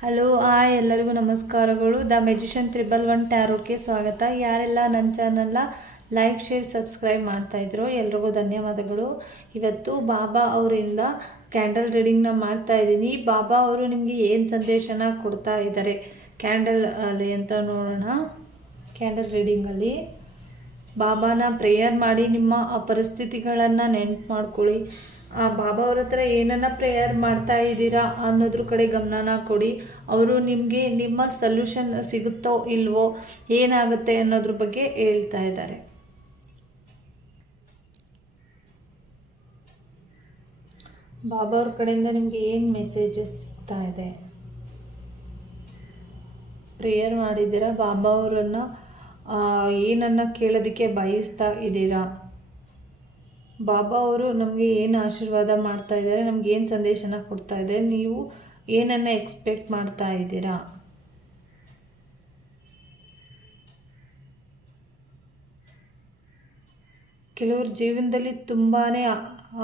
Hello ಎಲ್ಲರಿಗೂ ನಮಸ್ಕಾರಗಳು. The magician 111 ಟ್ಯಾರೋಕ್ಕೆ ಸ್ವಾಗತ. ಯಾರೆಲ್ಲ ನನ್ನ ಚಾನಲ್ನ ಲೈಕ್ ಶೇರ್ ಸಬ್ಸ್ಕ್ರೈಬ್ ಮಾಡ್ತಾ ಇದ್ರು ಎಲ್ರಿಗೂ ಧನ್ಯವಾದಗಳು. ಇವತ್ತು ಬಾಬಾ ಅವರಿಂದ ಕ್ಯಾಂಡಲ್ ರೀಡಿಂಗ್ನ ಮಾಡ್ತಾ ಇದ್ದೀನಿ. ಬಾಬಾ ಅವರು ನಿಮಗೆ ಏನು ಸಂದೇಶನ ಕೊಡ್ತಾ ಇದ್ದಾರೆ ಕ್ಯಾಂಡಲ್ ಅಲ್ಲಿ ಅಂತ ನೋಡೋಣ. ಕ್ಯಾಂಡಲ್ ರೀಡಿಂಗಲ್ಲಿ ಬಾಬಾನ ಪ್ರೇಯರ್ ಮಾಡಿ ನಿಮ್ಮ ಪರಿಸ್ಥಿತಿಗಳನ್ನು ನೆನ್ಪು ಮಾಡ್ಕೊಳ್ಳಿ. ಬಾಬಾ ಅವ್ರ ಹತ್ರ ಏನನ್ನ ಪ್ರೇಯರ್ ಮಾಡ್ತಾ ಇದ್ದೀರಾ ಅನ್ನೋದ್ರ ಕಡೆ ಗಮನನ ಕೊಡಿ. ಅವರು ನಿಮಗೆ ನಿಮ್ಮ ಸೊಲ್ಯೂಷನ್ ಸಿಗುತ್ತೋ ಇಲ್ವೋ, ಏನಾಗುತ್ತೆ ಅನ್ನೋದ್ರ ಬಗ್ಗೆ ಹೇಳ್ತಾ ಇದ್ದಾರೆ. ಬಾಬಾ ಅವ್ರ ಕಡೆಯಿಂದ ನಿಮಗೆ ಏನು ಮೆಸೇಜಸ್ ಸಿಗ್ತಾ ಇದೆ? ಪ್ರೇಯರ್ ಮಾಡಿದ್ದೀರಾ, ಬಾಬಾ ಅವರನ್ನು ಏನನ್ನ ಕೇಳೋದಕ್ಕೆ ಬಯಸ್ತಾ ಇದ್ದೀರಾ? ಬಾಬಾ ಅವರು ನಮಗೆ ಏನು ಆಶೀರ್ವಾದ ಮಾಡ್ತಾ ಇದ್ದಾರೆ, ನಮ್ಗೆ ಏನು ಸಂದೇಶನ ಕೊಡ್ತಾ ಇದ್ದಾರೆ, ನೀವು ಏನನ್ನ ಎಕ್ಸ್ಪೆಕ್ಟ್ ಮಾಡ್ತಾ ಇದ್ದೀರಾ? ಕೆಲವ್ರ ಜೀವನದಲ್ಲಿ ತುಂಬಾ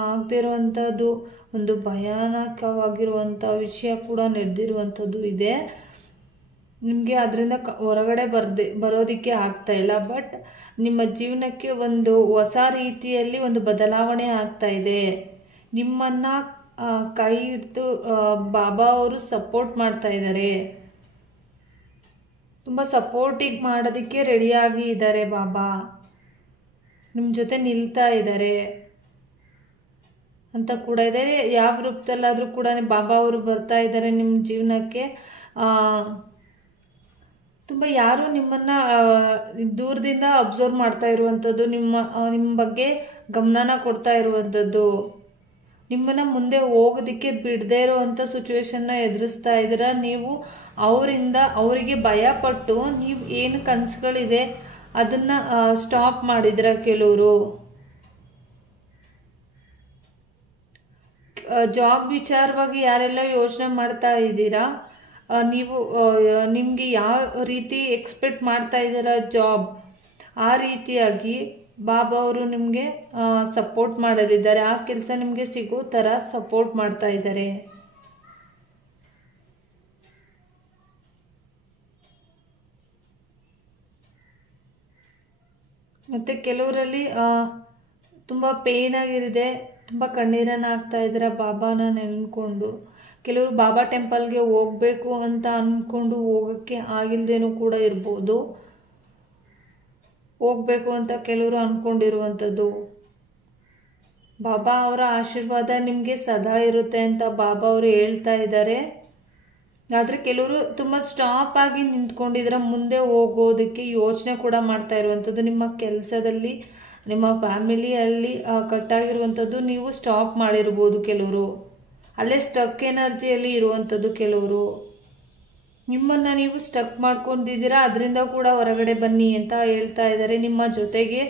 ಆಗದಿರುವಂಥದ್ದು, ಒಂದು ಭಯಾನಕವಾಗಿರುವಂಥ ವಿಷಯ ಕೂಡ ನಡೆದಿರುವಂಥದ್ದು ಇದೆ. ನಿಮಗೆ ಅದರಿಂದ ಹೊರಗಡೆ ಬರೋದಕ್ಕೆ ಆಗ್ತಾ ಇಲ್ಲ. ಬಟ್ ನಿಮ್ಮ ಜೀವನಕ್ಕೆ ಒಂದು ಹೊಸ ರೀತಿಯಲ್ಲಿ ಒಂದು ಬದಲಾವಣೆ ಆಗ್ತಾ ಇದೆ. ನಿಮ್ಮನ್ನು ಕೈ ಹಿಡಿದು ಬಾಬಾ ಅವರು ಸಪೋರ್ಟ್ ಮಾಡ್ತಾ ಇದ್ದಾರೆ. ತುಂಬ ಸಪೋರ್ಟಿಗೆ ಮಾಡೋದಕ್ಕೆ ರೆಡಿಯಾಗಿ ಇದ್ದಾರೆ. ಬಾಬಾ ನಿಮ್ಮ ಜೊತೆ ನಿಲ್ತಾ ಇದ್ದಾರೆ ಅಂತ ಕೂಡ ಇದೆ. ಯಾವ ರೂಪದಲ್ಲಾದರೂ ಕೂಡ ಬಾಬಾ ಅವರು ಬರ್ತಾ ಇದ್ದಾರೆ ನಿಮ್ಮ ಜೀವನಕ್ಕೆ. ತುಂಬ ಯಾರು ನಿಮ್ಮನ್ನು ದೂರದಿಂದ ಅಬ್ಸರ್ವ್ ಮಾಡ್ತಾ ಇರುವಂಥದ್ದು, ನಿಮ್ಮ ಬಗ್ಗೆ ಗಮನನ ಕೊಡ್ತಾ ಇರುವಂಥದ್ದು, ನಿಮ್ಮನ್ನು ಮುಂದೆ ಹೋಗೋದಕ್ಕೆ ಬಿಡದೇ ಇರುವಂಥ ಸಿಚುವೇಶನ್ನ ಎದುರಿಸ್ತಾ ಇದ್ದೀರ. ನೀವು ಅವರಿಗೆ ಭಯಪಟ್ಟು ನೀವು ಏನು ಕನಸುಗಳಿದೆ ಅದನ್ನು ಸ್ಟಾಪ್ ಮಾಡಿದಿರ. ಕೆಲವರು ಜಾಬ್ ವಿಚಾರವಾಗಿ ಯಾರೆಲ್ಲ ಯೋಚನೆ ಮಾಡ್ತಾ ಇದ್ದೀರಾ, ನೀವು ನಿಮಗೆ ಯಾವ ರೀತಿ ಎಕ್ಸ್ಪೆಕ್ಟ್ ಮಾಡ್ತಾ ಇದ್ದೀರಾ ಜಾಬ್, ಆ ರೀತಿಯಾಗಿ ಬಾಬಾ ಅವರು ನಿಮಗೆ ಸಪೋರ್ಟ್ ಮಾಡೋದಿದ್ದಾರೆ. ಆ ಕೆಲಸ ನಿಮಗೆ ಸಿಗೋ ಥರ ಸಪೋರ್ಟ್ ಮಾಡ್ತಾ ಇದ್ದಾರೆ. ಮತ್ತು ಕೆಲವರಲ್ಲಿ ತುಂಬ ಪೇಯ್ನ್ ಆಗಿರಿದೆ, ತುಂಬ ಕಣ್ಣೀರನ್ನು ಹಾಕ್ತಾ ಇದ್ದೀರಾ ಬಾಬಾನ ನೆನ್ಕೊಂಡು. ಕೆಲವರು ಬಾಬಾ ಟೆಂಪಲ್ಗೆ ಹೋಗಬೇಕು ಅಂತ ಅಂದ್ಕೊಂಡು ಹೋಗೋಕ್ಕೆ ಆಗಿಲ್ದೇನೂ ಕೂಡ ಇರ್ಬೋದು. ಹೋಗಬೇಕು ಅಂತ ಕೆಲವರು ಅಂದ್ಕೊಂಡಿರುವಂಥದ್ದು. ಬಾಬಾ ಅವರ ಆಶೀರ್ವಾದ ನಿಮಗೆ ಸದಾ ಇರುತ್ತೆ ಅಂತ ಬಾಬಾ ಅವರು ಹೇಳ್ತಾ ಇದ್ದಾರೆ. ಆದರೆ ಕೆಲವರು ತುಂಬ ಸ್ಟಾಪ್ ಆಗಿ ನಿಂತ್ಕೊಂಡಿದ್ರೆ ಮುಂದೆ ಹೋಗೋದಕ್ಕೆ ಯೋಚನೆ ಕೂಡ ಮಾಡ್ತಾ ಇರುವಂಥದ್ದು. ನಿಮ್ಮ ಕೆಲಸದಲ್ಲಿ, ನಿಮ್ಮ ಫ್ಯಾಮಿಲಿಯಲ್ಲಿ ಕಟ್ಟಾಗಿರುವಂಥದ್ದು ನೀವು ಸ್ಟಾಪ್ ಮಾಡಿರ್ಬೋದು. ಕೆಲವರು ಅಲ್ಲೇ ಸ್ಟಕ್ ಎನರ್ಜಿಯಲ್ಲಿ ಇರುವಂಥದ್ದು. ಕೆಲವರು ನಿಮ್ಮನ್ನು ನೀವು ಸ್ಟಕ್ ಮಾಡ್ಕೊಂಡಿದ್ದೀರಾ, ಅದರಿಂದ ಕೂಡ ಹೊರಗಡೆ ಬನ್ನಿ ಅಂತ ಹೇಳ್ತಾ ಇದ್ದಾರೆ. ನಿಮ್ಮ ಜೊತೆಗೆ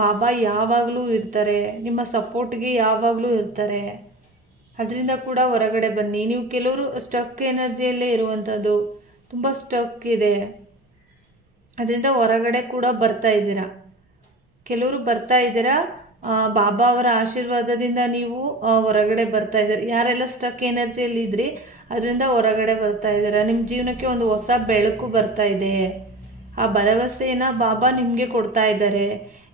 ಬಾಬಾ ಯಾವಾಗಲೂ ಇರ್ತಾರೆ, ನಿಮ್ಮ ಸಪೋರ್ಟ್ಗೆ ಯಾವಾಗಲೂ ಇರ್ತಾರೆ. ಅದರಿಂದ ಕೂಡ ಹೊರಗಡೆ ಬನ್ನಿ. ನೀವು ಕೆಲವರು ಸ್ಟಕ್ ಎನರ್ಜಿಯಲ್ಲೇ ಇರುವಂಥದ್ದು, ತುಂಬ ಸ್ಟಕ್ ಇದೆ, ಅದರಿಂದ ಹೊರಗಡೆ ಕೂಡ ಬರ್ತಾ ಇದ್ದೀರಾ. ಕೆಲವರು ಬರ್ತಾ ಇದ್ದೀರಾ, ಬಾಬಾ ಅವರ ಆಶೀರ್ವಾದದಿಂದ ನೀವು ಹೊರಗಡೆ ಬರ್ತಾ ಇದ್ದೀರಾ. ಯಾರೆಲ್ಲ ಸ್ಟಕ್ ಎನರ್ಜಿಯಲ್ಲಿ ಇದ್ರಿ ಅದರಿಂದ ಹೊರಗಡೆ ಬರ್ತಾ ಇದ್ದೀರಾ. ನಿಮ್ಮ ಜೀವನಕ್ಕೆ ಒಂದು ಹೊಸ ಬೆಳಕು ಬರ್ತಾ ಇದೆ. ಆ ಭರವಸೆನ ಬಾಬಾ ನಿಮಗೆ ಕೊಡ್ತಾ ಇದ್ದಾರೆ.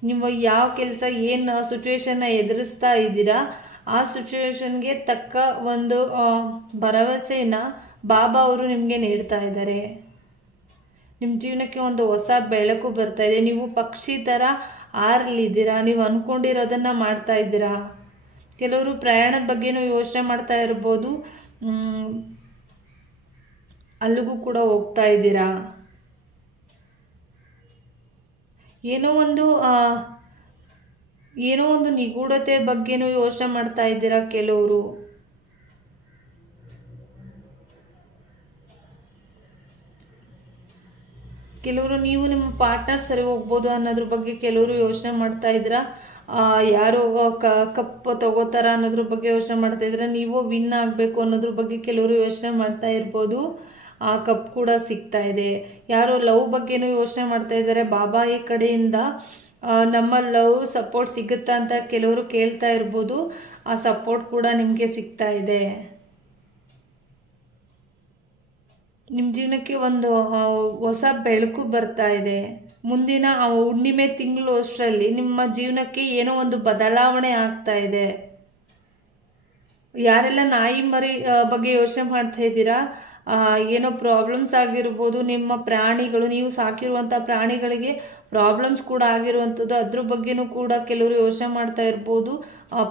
ನೀವು ಯಾವ ಕೆಲಸ, ಏನು ಸಿಚುವೇಶನ್ನ ಎದುರಿಸ್ತಾ ಇದ್ದೀರಾ, ಆ ಸಿಚುವೇಶನ್ಗೆ ತಕ್ಕ ಒಂದು ಭರವಸೆನ ಬಾಬಾ ಅವರು ನಿಮಗೆ ನೀಡ್ತಾ ಇದ್ದಾರೆ. ನಿಮ್ಮ ಜೀವನಕ್ಕೆ ಒಂದು ಹೊಸ ಬೆಳಕು ಬರ್ತಾ ಇದೆ. ನೀವು ಪಕ್ಷಿ ಥರ ಹಾರಲಿದ್ದೀರಾ, ನೀವು ಅಂದ್ಕೊಂಡಿರೋದನ್ನು ಮಾಡ್ತಾ ಇದ್ದೀರಾ. ಕೆಲವರು ಪ್ರಯಾಣದ ಬಗ್ಗೆನೂ ಯೋಚನೆ ಮಾಡ್ತಾ ಇರ್ಬೋದು, ಅಲ್ಲಿಗೂ ಕೂಡ ಹೋಗ್ತಾ ಇದ್ದೀರಾ. ಏನೋ ಒಂದು ನಿಗೂಢತೆ ಬಗ್ಗೆನೂ ಯೋಚನೆ ಮಾಡ್ತಾ ಇದ್ದೀರಾ. ಕೆಲವರು ನೀವು ನಿಮ್ಮ ಪಾರ್ಟ್ನರ್ ಸರಿ ಹೋಗ್ಬೋದು ಅನ್ನೋದ್ರ ಬಗ್ಗೆ ಕೆಲವರು ಯೋಚನೆ ಮಾಡ್ತಾ ಇದ್ದೀರಾ. ಯಾರೋ ಕಪ್ ತಗೋತಾರ ಅನ್ನೋದ್ರ ಬಗ್ಗೆ ಯೋಚನೆ ಮಾಡ್ತಾ ಇದ್ದೀರಾ. ನೀವು ವಿನ್ ಆಗಬೇಕು ಅನ್ನೋದ್ರ ಬಗ್ಗೆ ಕೆಲವರು ಯೋಚನೆ ಮಾಡ್ತಾ ಇರ್ಬೋದು. ಆ ಕಪ್ ಕೂಡ ಸಿಗ್ತಾ ಇದೆ. ಯಾರೋ ಲವ್ ಬಗ್ಗೆನೂ ಯೋಚನೆ ಮಾಡ್ತಾ ಇದ್ದಾರೆ. ಬಾಬಾ ಈ ಕಡೆಯಿಂದ ನಮ್ಮ ಲವ್ ಸಪೋರ್ಟ್ ಸಿಗುತ್ತಾ ಅಂತ ಕೆಲವರು ಕೇಳ್ತಾ ಇರ್ಬೋದು. ಆ ಸಪೋರ್ಟ್ ಕೂಡ ನಿಮಗೆ ಸಿಗ್ತಾ ಇದೆ. ನಿಮ್ಮ ಜೀವನಕ್ಕೆ ಒಂದು ಹೊಸ ಬೆಳಕು ಬರ್ತಾ ಇದೆ. ಮುಂದಿನ ಹುಣ್ಣಿಮೆ ತಿಂಗಳು ಅಷ್ಟರಲ್ಲಿ ನಿಮ್ಮ ಜೀವನಕ್ಕೆ ಏನೋ ಒಂದು ಬದಲಾವಣೆ ಆಗ್ತಾ ಇದೆ. ಯಾರೆಲ್ಲ ನಾಯಿ ಮರಿ ಬಗ್ಗೆ ಯೋಚನೆ ಮಾಡ್ತಾ ಇದ್ದೀರಾ, ಏನೋ ಪ್ರಾಬ್ಲಮ್ಸ್ ಆಗಿರ್ಬೋದು, ನಿಮ್ಮ ಪ್ರಾಣಿಗಳು, ನೀವು ಸಾಕಿರುವಂಥ ಪ್ರಾಣಿಗಳಿಗೆ ಪ್ರಾಬ್ಲಮ್ಸ್ ಕೂಡ ಆಗಿರುವಂಥದ್ದು, ಅದ್ರ ಬಗ್ಗೆನೂ ಕೂಡ ಕೆಲವರು ಯೋಚನೆ ಮಾಡ್ತಾ ಇರ್ಬೋದು.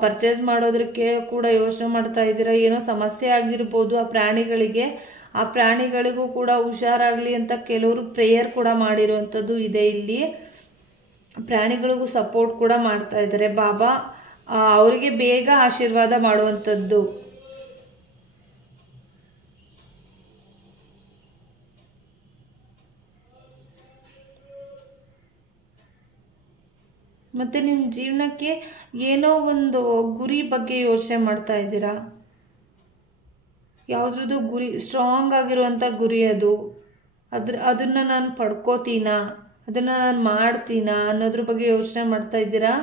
ಪರ್ಚೇಸ್ ಮಾಡೋದಕ್ಕೆ ಕೂಡ ಯೋಚನೆ ಮಾಡ್ತಾ ಇದ್ದೀರಾ, ಏನೋ ಸಮಸ್ಯೆ ಆಗಿರ್ಬೋದು ಆ ಪ್ರಾಣಿಗಳಿಗೆ. ಆ ಪ್ರಾಣಿಗಳಿಗೂ ಕೂಡ ಹುಷಾರಾಗಲಿ ಅಂತ ಕೆಲವರು ಪ್ರೇಯರ್ ಕೂಡ ಮಾಡಿರುವಂಥದ್ದು ಇದೆ. ಇಲ್ಲಿ ಪ್ರಾಣಿಗಳಿಗೂ ಸಪೋರ್ಟ್ ಕೂಡ ಮಾಡ್ತಾ ಇದ್ದಾರೆ ಬಾಬಾ, ಅವರಿಗೆ ಬೇಗ ಆಶೀರ್ವಾದ ಮಾಡುವಂಥದ್ದು. ಮತ್ತು ನಿಮ್ಮ ಜೀವನಕ್ಕೆ ಏನೋ ಒಂದು ಗುರಿ ಬಗ್ಗೆ ಯೋಚನೆ ಮಾಡ್ತಾ ಇದ್ದೀರಾ. ಯಾವುದ್ರದ್ದು ಗುರಿ, ಸ್ಟ್ರಾಂಗ್ ಆಗಿರುವಂಥ ಗುರಿ ಅದು. ಅದನ್ನು ನಾನು ಪಡ್ಕೋತೀನ, ಅದನ್ನು ನಾನು ಮಾಡ್ತೀನ ಅನ್ನೋದ್ರ ಬಗ್ಗೆ ಯೋಚನೆ ಮಾಡ್ತಾ ಇದ್ದೀರಾ.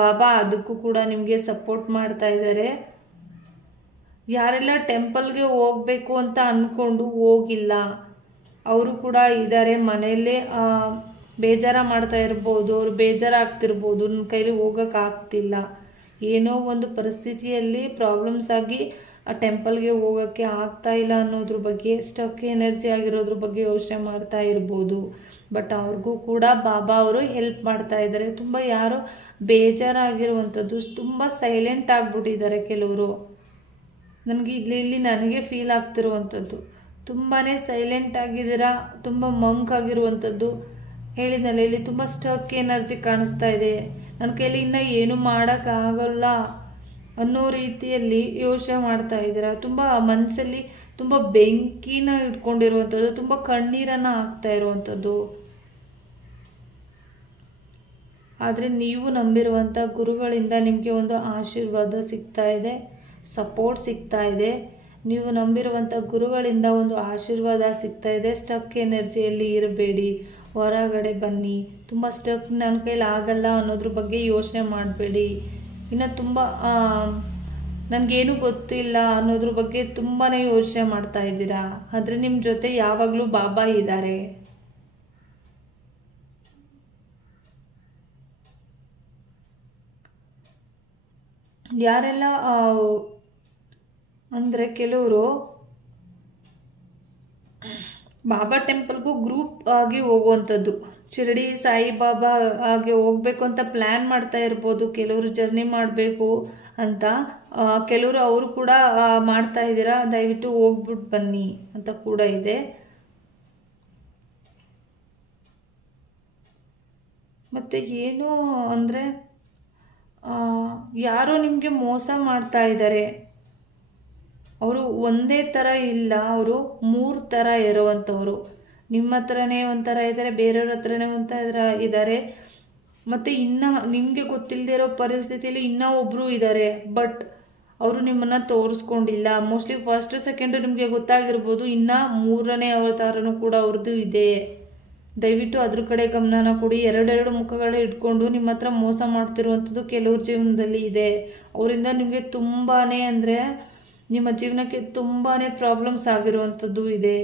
ಬಾಬಾ ಅದಕ್ಕೂ ಕೂಡ ನಿಮಗೆ ಸಪೋರ್ಟ್ ಮಾಡ್ತಾ ಇದ್ದಾರೆ. ಯಾರೆಲ್ಲ ಟೆಂಪಲ್ಗೆ ಹೋಗಬೇಕು ಅಂತ ಅಂದ್ಕೊಂಡು ಹೋಗಿಲ್ಲ ಅವರು ಕೂಡ ಇದ್ದಾರೆ. ಮನೆಯಲ್ಲೇ ಬೇಜಾರ ಮಾಡ್ತಾ ಇರ್ಬೋದು, ಅವ್ರು ಬೇಜಾರಾಗ್ತಿರ್ಬೋದು, ನನ್ನ ಕೈಲಿ ಹೋಗೋಕ್ಕಾಗ್ತಿಲ್ಲ, ಏನೋ ಒಂದು ಪರಿಸ್ಥಿತಿಯಲ್ಲಿ ಪ್ರಾಬ್ಲಮ್ಸ್ ಆಗಿ ಆ ಟೆಂಪಲ್ಗೆ ಹೋಗೋಕ್ಕೆ ಆಗ್ತಾ ಇಲ್ಲ ಅನ್ನೋದ್ರ ಬಗ್ಗೆ, ಸ್ಟಕ್ ಎನರ್ಜಿ ಆಗಿರೋದ್ರ ಬಗ್ಗೆ ಯೋಚನೆ ಮಾಡ್ತಾ ಇರ್ಬೋದು. ಬಟ್ ಅವ್ರಿಗೂ ಕೂಡ ಬಾಬಾ ಅವರು ಹೆಲ್ಪ್ ಮಾಡ್ತಾ ಇದ್ದಾರೆ. ತುಂಬ ಯಾರೋ ಬೇಜಾರಾಗಿರುವಂಥದ್ದು, ತುಂಬ ಸೈಲೆಂಟ್ ಆಗಿಬಿಟ್ಟಿದ್ದಾರೆ ಕೆಲವರು. ನನಗೆ ಇಲ್ಲಿ ನನಗೆ ಫೀಲ್ ಆಗ್ತಿರುವಂಥದ್ದು, ತುಂಬಾ ಸೈಲೆಂಟ್ ಆಗಿದ್ದೀರಾ, ತುಂಬ ಮಂಕ್ ಆಗಿರುವಂಥದ್ದು. ಹೇಳಿದ್ನಲ್ಲ, ಇಲ್ಲಿ ತುಂಬ ಸ್ಟಕ್ ಎನರ್ಜಿ ಕಾಣಿಸ್ತಾ ಇದೆ. ನನ್ನ ಕೈಲಿ ಇನ್ನೂ ಏನು ಮಾಡೋಕ್ಕಾಗಲ್ಲ ಅನ್ನೋ ರೀತಿಯಲ್ಲಿ ಯೋಚನೆ ಮಾಡ್ತಾ ಇದ್ದೀರಾ. ತುಂಬ ಮನಸ್ಸಲ್ಲಿ ತುಂಬ ಬೆಂಕಿನ ಇಟ್ಕೊಂಡಿರುವಂಥದ್ದು, ತುಂಬ ಕಣ್ಣೀರನ್ನು ಹಾಕ್ತಾ ಇರುವಂಥದ್ದು. ಆದರೆ ನೀವು ನಂಬಿರುವಂಥ ಗುರುಗಳಿಂದ ನಿಮಗೆ ಒಂದು ಆಶೀರ್ವಾದ ಸಿಗ್ತಾ ಇದೆ, ಸಪೋರ್ಟ್ ಸಿಗ್ತಾ ಇದೆ. ನೀವು ನಂಬಿರುವಂಥ ಗುರುಗಳಿಂದ ಒಂದು ಆಶೀರ್ವಾದ ಸಿಗ್ತಾ ಇದೆ. ಸ್ಟಕ್ ಎನರ್ಜಿಯಲ್ಲಿ ಇರಬೇಡಿ, ಹೊರಗಡೆ ಬನ್ನಿ. ತುಂಬ ಸ್ಟಕ್, ನನ್ನ ಕೈಲಿ ಆಗಲ್ಲ ಅನ್ನೋದ್ರ ಬಗ್ಗೆ ಯೋಚನೆ ಮಾಡಬೇಡಿ. ಇನ್ನು ತುಂಬ ನನಗೇನು ಗೊತ್ತಿಲ್ಲ ಅನ್ನೋದ್ರ ಬಗ್ಗೆ ತುಂಬಾ ಯೋಚನೆ ಮಾಡ್ತಾ ಇದ್ದೀರಾ. ಆದರೆ ನಿಮ್ಮ ಜೊತೆ ಯಾವಾಗಲೂ ಬಾಬಾ ಇದ್ದಾರೆ. ಯಾರೆಲ್ಲ ಅಂದರೆ ಕೆಲವರು ಬಾಬಾ ಟೆಂಪಲ್ಗೂ ಗ್ರೂಪ್ ಆಗಿ ಹೋಗುವಂಥದ್ದು, ಶಿರಡಿ ಸಾಯಿಬಾಬಾ ಹಾಗೆ ಹೋಗ್ಬೇಕು ಅಂತ ಪ್ಲ್ಯಾನ್ ಮಾಡ್ತಾ ಇರ್ಬೋದು. ಕೆಲವರು ಜರ್ನಿ ಮಾಡಬೇಕು ಅಂತ, ಕೆಲವರು ಅವರು ಕೂಡ ಮಾಡ್ತಾ ಇದ್ದೀರಾ. ದಯವಿಟ್ಟು ಹೋಗ್ಬಿಟ್ಟು ಬನ್ನಿ ಅಂತ ಕೂಡ ಇದೆ. ಮತ್ತು ಏನು ಅಂದರೆ ಯಾರೋ ನಿಮಗೆ ಮೋಸ ಮಾಡ್ತಾ ಇದ್ದಾರೆ. ಅವರು ಒಂದೇ ಥರ ಇಲ್ಲ, ಅವರು 3 ಥರ ಇರುವಂಥವ್ರು. ನಿಮ್ಮ ಹತ್ರನೇ ಒಂಥರ ಇದ್ದಾರೆ, ಬೇರೆಯವ್ರ ಹತ್ರನೇ ಒಂಥರ ಇದ್ದಾರೆ. ಮತ್ತು ಇನ್ನು ನಿಮಗೆ ಗೊತ್ತಿಲ್ಲದೆ ಇರೋ ಪರಿಸ್ಥಿತಿಯಲ್ಲಿ ಇನ್ನೂ ಒಬ್ಬರು ಇದ್ದಾರೆ. ಬಟ್ ಅವರು ನಿಮ್ಮನ್ನು ತೋರಿಸ್ಕೊಂಡಿಲ್ಲ. ಮೋಸ್ಟ್ಲಿ ಫಸ್ಟು ಸೆಕೆಂಡು ನಿಮಗೆ ಗೊತ್ತಾಗಿರ್ಬೋದು, ಇನ್ನು 3ನೇ ಅವತಾರನೂ ಕೂಡ ಅವ್ರದ್ದು ಇದೆ. ದಯವಿಟ್ಟು ಅದ್ರ ಕಡೆ ಗಮನನ ಕೊಡಿ. 2 ಮುಖಗಳು ಇಟ್ಕೊಂಡು ನಿಮ್ಮ ಹತ್ರ ಮೋಸ ಮಾಡ್ತಿರುವಂಥದ್ದು ಕೆಲವ್ರ ಜೀವನದಲ್ಲಿ ಇದೆ. ಅವರಿಂದ ನಿಮಗೆ ತುಂಬಾ ಅಂದರೆ ನಿಮ್ಮ ಜೀವನಕ್ಕೆ ತುಂಬಾ ಪ್ರಾಬ್ಲಮ್ಸ್ ಆಗಿರುವಂಥದ್ದು ಇದೆ.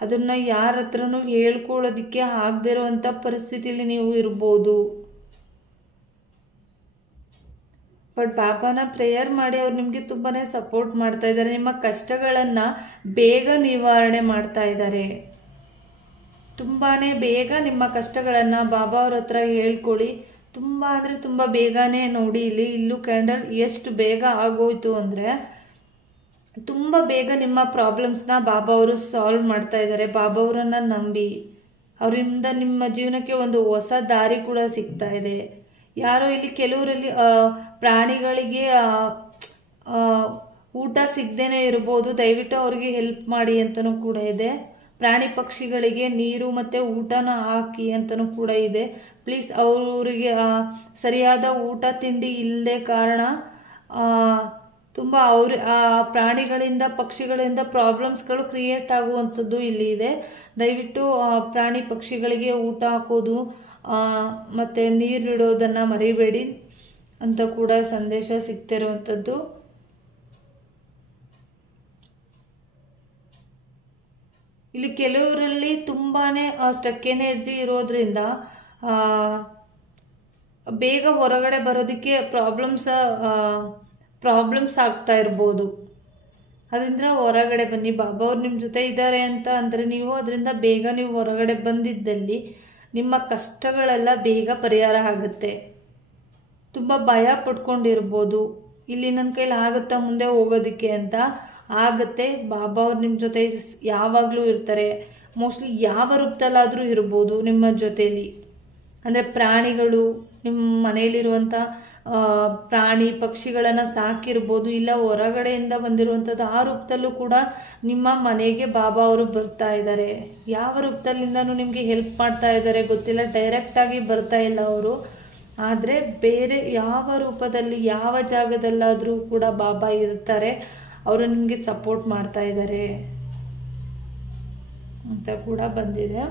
ಅದನ್ನು ಯಾರ ಹತ್ರನೂ ಹೇಳ್ಕೊಳ್ಳೋದಕ್ಕೆ ಆಗದೆ ಇರೋವಂಥ ಪರಿಸ್ಥಿತಿಯಲ್ಲಿ ನೀವು ಇರ್ಬೋದು. ಬಟ್ ಬಾಬಾನ ಪ್ರೇಯರ್ ಮಾಡಿ ಅವ್ರು ನಿಮಗೆ ತುಂಬಾ ಸಪೋರ್ಟ್ ಮಾಡ್ತಾ ಇದ್ದಾರೆ. ನಿಮ್ಮ ಕಷ್ಟಗಳನ್ನು ಬೇಗ ನಿವಾರಣೆ ಮಾಡ್ತಾ ಇದ್ದಾರೆ. ತುಂಬಾ ಬೇಗ ನಿಮ್ಮ ಕಷ್ಟಗಳನ್ನು ಬಾಬಾ ಅವ್ರ ಹತ್ರ ಹೇಳ್ಕೊಳ್ಳಿ. ತುಂಬ ಅಂದರೆ ತುಂಬ ಬೇಗನೆ ನೋಡಿ. ಇಲ್ಲೂ ಕ್ಯಾಂಡಲ್ ಎಷ್ಟು ಬೇಗ ಆಗೋಯ್ತು ಅಂದರೆ ತುಂಬ ಬೇಗ ನಿಮ್ಮ ಪ್ರಾಬ್ಲಮ್ಸ್ನ ಬಾಬಾ ಅವರು ಸಾಲ್ವ್ ಮಾಡ್ತಾ ಇದ್ದಾರೆ. ಬಾಬಾ ಅವರನ್ನು ನಂಬಿ, ಅವರಿಂದ ನಿಮ್ಮ ಜೀವನಕ್ಕೆ ಒಂದು ಹೊಸ ದಾರಿ ಕೂಡ ಸಿಗ್ತಾ ಇದೆ. ಯಾರೋ ಇಲ್ಲಿ ಕೆಲವರಲ್ಲಿ ಪ್ರಾಣಿಗಳಿಗೆ ಊಟ ಸಿಗದೇನೆ ಇರ್ಬೋದು, ದಯವಿಟ್ಟು ಅವರಿಗೆ ಹೆಲ್ಪ್ ಮಾಡಿ ಅಂತಲೂ ಕೂಡ ಇದೆ. ಪ್ರಾಣಿ ಪಕ್ಷಿಗಳಿಗೆ ನೀರು ಮತ್ತು ಊಟನ ಹಾಕಿ ಅಂತಲೂ ಕೂಡ ಇದೆ. ಪ್ಲೀಸ್ ಅವರಿಗೆ ಸರಿಯಾದ ಊಟ ತಿಂಡಿ ಇಲ್ಲದೆ ಕಾರಣ ತುಂಬ ಪ್ರಾಣಿಗಳಿಂದ ಪಕ್ಷಿಗಳಿಂದ ಪ್ರಾಬ್ಲಮ್ಸ್ಗಳು ಕ್ರಿಯೇಟ್ ಆಗುವಂಥದ್ದು ಇಲ್ಲಿ ಇದೆ. ದಯವಿಟ್ಟು ಪ್ರಾಣಿ ಪಕ್ಷಿಗಳಿಗೆ ಊಟ ಹಾಕೋದು ಮತ್ತು ನೀರಿಡೋದನ್ನು ಮರಿಬೇಡಿ ಅಂತ ಕೂಡ ಸಂದೇಶ ಸಿಗ್ತಿರುವಂಥದ್ದು. ಇಲ್ಲಿ ಕೆಲವರಲ್ಲಿ ತುಂಬಾ ಸ್ಟಕ್ ಎನರ್ಜಿ ಇರೋದ್ರಿಂದ ಬೇಗ ಹೊರಗಡೆ ಬರೋದಕ್ಕೆ ಪ್ರಾಬ್ಲಮ್ಸ್ ಆಗ್ತಾ ಇರ್ಬೋದು. ಅದರಿಂದ ಹೊರಗಡೆ ಬನ್ನಿ. ಬಾಬಾ ಅವ್ರು ನಿಮ್ಮ ಜೊತೆ ಇದ್ದಾರೆ ಅಂತ ಅಂದರೆ ನೀವು ಅದರಿಂದ ಬೇಗ ನೀವು ಹೊರಗಡೆ ಬಂದಿದ್ದಲ್ಲಿ ನಿಮ್ಮ ಕಷ್ಟಗಳೆಲ್ಲ ಬೇಗ ಪರಿಹಾರ ಆಗುತ್ತೆ. ತುಂಬ ಭಯ ಪಡ್ಕೊಂಡಿರ್ಬೋದು, ಇಲ್ಲಿ ನನ್ನ ಕೈಲಿ ಆಗುತ್ತಾ ಮುಂದೆ ಹೋಗೋದಕ್ಕೆ ಅಂತ. ಆಗುತ್ತೆ. ಬಾಬಾ ಅವ್ರು ನಿಮ್ಮ ಜೊತೆ ಯಾವಾಗಲೂ ಇರ್ತಾರೆ. ಮೋಸ್ಟ್ಲಿ ಯಾವ ರೂಪದಲ್ಲಾದರೂ ಇರ್ಬೋದು ನಿಮ್ಮ ಜೊತೇಲಿ. ಅಂದರೆ ಪ್ರಾಣಿಗಳು, ನಿಮ್ಮ ಮನೆಯಲ್ಲಿರುವಂಥ ಪ್ರಾಣಿ ಪಕ್ಷಿಗಳನ್ನು ಸಾಕಿರ್ಬೋದು, ಇಲ್ಲ ಹೊರಗಡೆಯಿಂದ ಬಂದಿರುವಂಥದ್ದು ಆ ರೂಪದಲ್ಲೂ ಕೂಡ ನಿಮ್ಮ ಮನೆಗೆ ಬಾಬಾ ಅವರು ಬರ್ತಾ ಇದ್ದಾರೆ. ಯಾವ ರೂಪದಲ್ಲಿಂದನೂ ನಿಮಗೆ ಹೆಲ್ಪ್ ಮಾಡ್ತಾ ಇದ್ದಾರೆ ಗೊತ್ತಿಲ್ಲ, ಡೈರೆಕ್ಟಾಗಿ ಬರ್ತಾ ಇಲ್ಲ ಅವರು. ಆದರೆ ಬೇರೆ ಯಾವ ರೂಪದಲ್ಲಿ ಯಾವ ಜಾಗದಲ್ಲಾದರೂ ಕೂಡ ಬಾಬಾ ಇರ್ತಾರೆ. ಅವರು ನಿಮಗೆ ಸಪೋರ್ಟ್ ಮಾಡ್ತಾ ಇದ್ದಾರೆ ಅಂತ ಕೂಡ ಬಂದಿದೆ.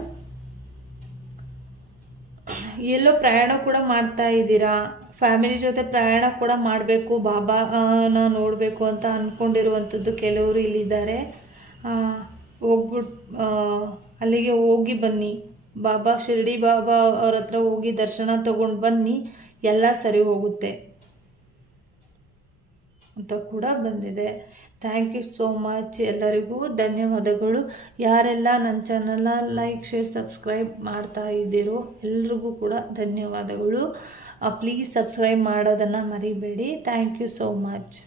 ಎಲ್ಲೋ ಪ್ರಯಾಣ ಕೂಡ ಮಾಡ್ತಾ ಇದ್ದೀರಾ, ಫ್ಯಾಮಿಲಿ ಜೊತೆ ಪ್ರಯಾಣ ಕೂಡ ಮಾಡಬೇಕು, ಬಾಬಾನ ನೋಡಬೇಕು ಅಂತ ಅಂದ್ಕೊಂಡಿರುವಂಥದ್ದು ಕೆಲವರು ಇಲ್ಲಿದ್ದಾರೆ. ಅಲ್ಲಿಗೆ ಹೋಗಿ ಬನ್ನಿ. ಬಾಬಾ ಶಿರ್ಡಿ ಬಾಬಾ ಅವ್ರ ಹತ್ರ ಹೋಗಿ ದರ್ಶನ ತಗೊಂಡು ಬನ್ನಿ, ಎಲ್ಲ ಸರಿ ಹೋಗುತ್ತೆ ಅಂತ ಕೂಡ ಬಂದಿದೆ. Thank you so much. ಎಲ್ಲರಿಗೂ ಧನ್ಯವಾದಗಳು. ಯಾರೆಲ್ಲ ನನ್ನ ಚಾನಲ್ನ ಲೈಕ್ ಶೇರ್ ಸಬ್ಸ್ಕ್ರೈಬ್ ಮಾಡ್ತಾ ಇದ್ದೀರೋ ಎಲ್ರಿಗೂ ಕೂಡ ಧನ್ಯವಾದಗಳು. ಪ್ಲೀಸ್ ಸಬ್ಸ್ಕ್ರೈಬ್ ಮಾಡೋದನ್ನು ಮರಿಬೇಡಿ. Thank you so much.